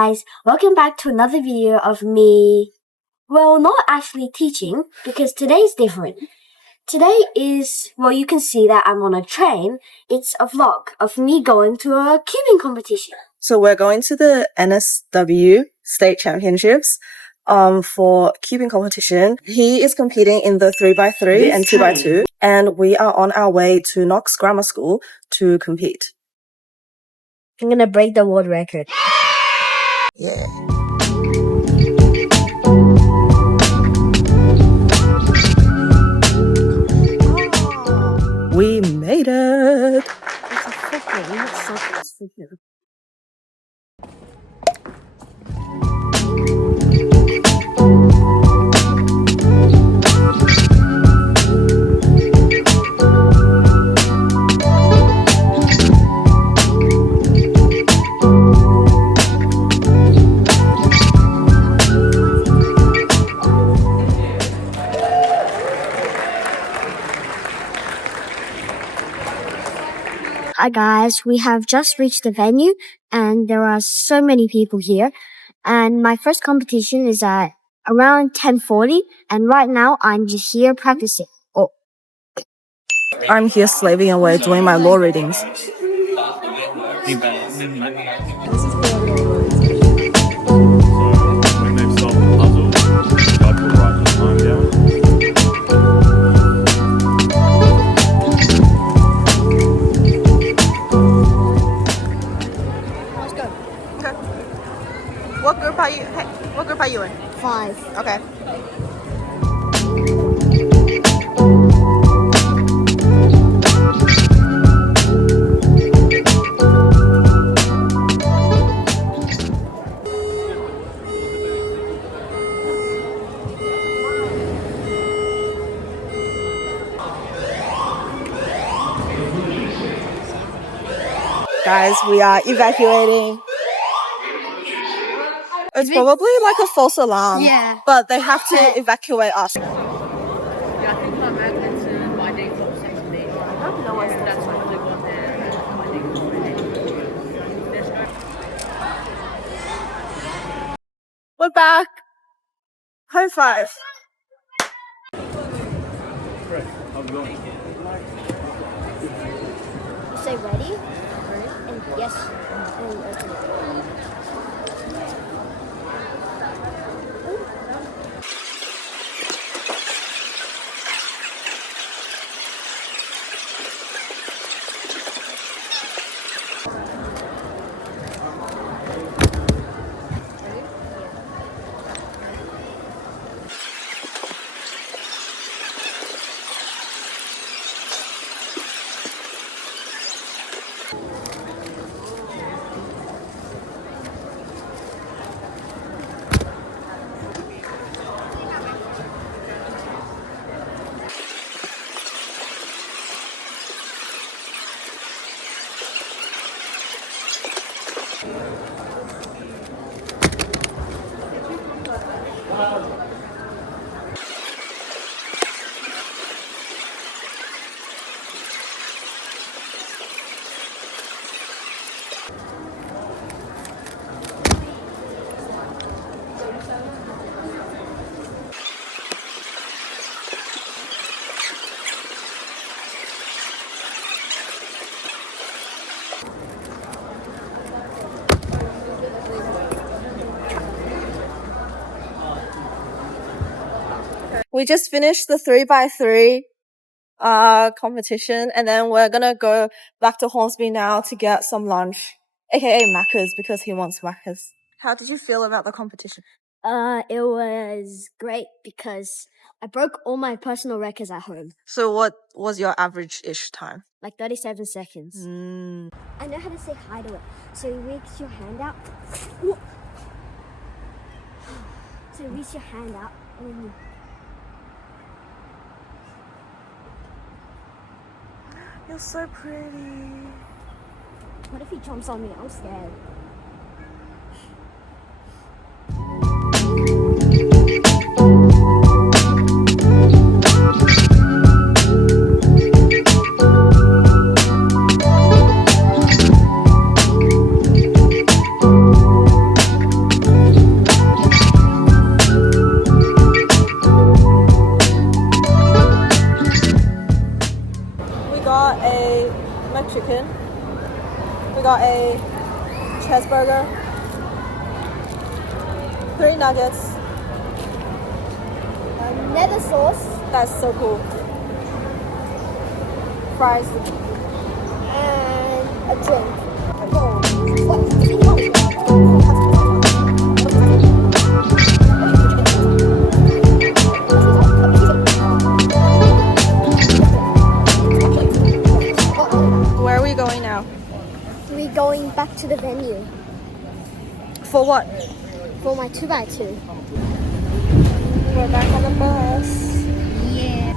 guys, welcome back to another video of me, well, not actually teaching, because today's different. Today is, well, you can see that I'm on a train. It's a vlog of me going to a cubing competition. So we're going to the NSW state championships for cubing competition. He is competing in the 3x3 and 2x2, and we are on our way to Knox Grammar School to compete. I'm gonna break the world record. Yeah. We made it! Hi guys, we have just reached the venue and there are so many people here. And my first competition is at around 10:40 and right now I'm just here practicing. I'm here slaving away doing my law readings. What group are you in? 5. Okay. Guys, we are evacuating. It's probably like a false alarm. Yeah. But they have to evacuate us. Yeah, I think my magnet's in my default setting. That's what I got there. My default setting. We're back. High five. Say ready? And yes. And open it. We just finished the 3x3 competition, and then we're gonna go back to Hornsby now to get some lunch, aka Macca's, because he wants Macca's. How did you feel about the competition? It was great because I broke all my personal records at home. So what was your average-ish time? Like 37 seconds. I know how to say hi to it. So you reach your hand out. So you reach your hand out and then you... You're so pretty. What if he jumps on me? I'm scared. got a cheeseburger, 3 nuggets. Another sauce. That's so cool. Fries. And a drink. Where are we going now? We're going back to the venue For what? for my 2x2. We're back on the bus. Yeah.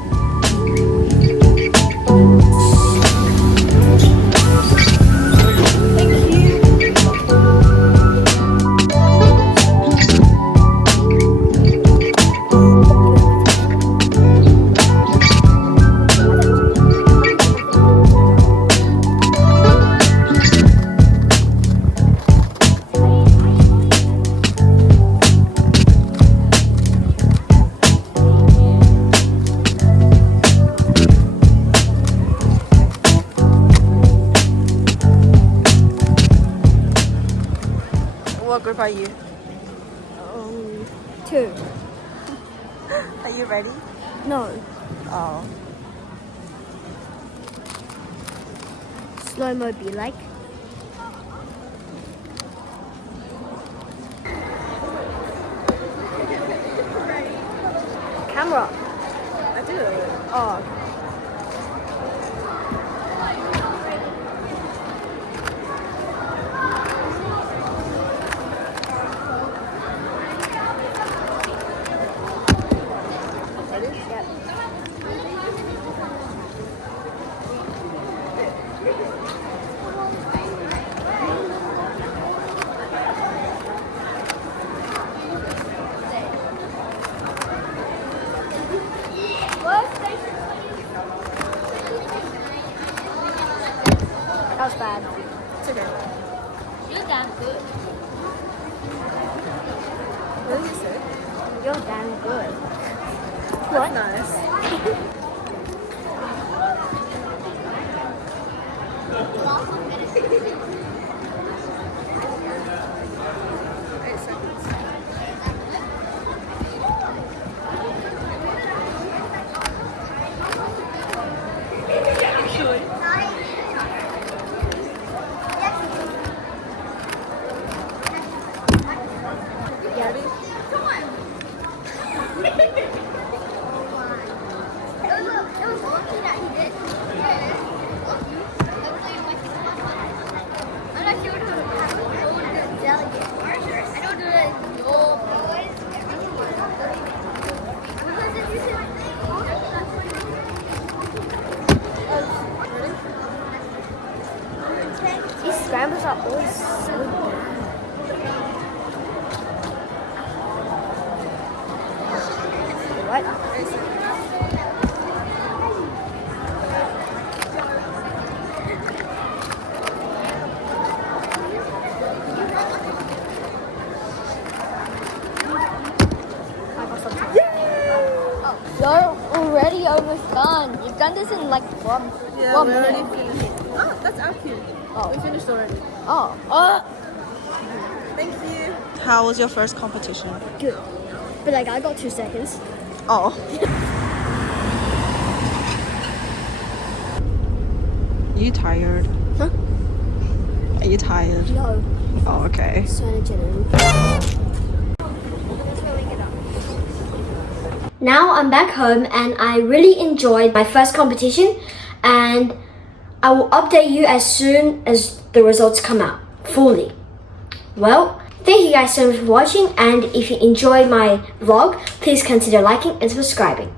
What group are you? 2. Are you ready? No. Oh. Slow-mo be like. Camera. I do. Oh. That was bad. It's okay. You're damn good. What did you say? You're damn good. What? Nice. These scrambles are always so bad. What? You're already almost done. You've done this in like one Yeah, one we minute. already finished. Oh, that's our cue. Oh. We finished already. Oh. Thank you. How was your first competition? Good. But like I got 2 seconds. Oh. Are you tired? Huh? Are you tired? No. Oh, okay. Now I'm back home and I really enjoyed my first competition, and I will update you as soon as the results come out fully. Well, thank you guys so much for watching, and if you enjoyed my vlog, please consider liking and subscribing.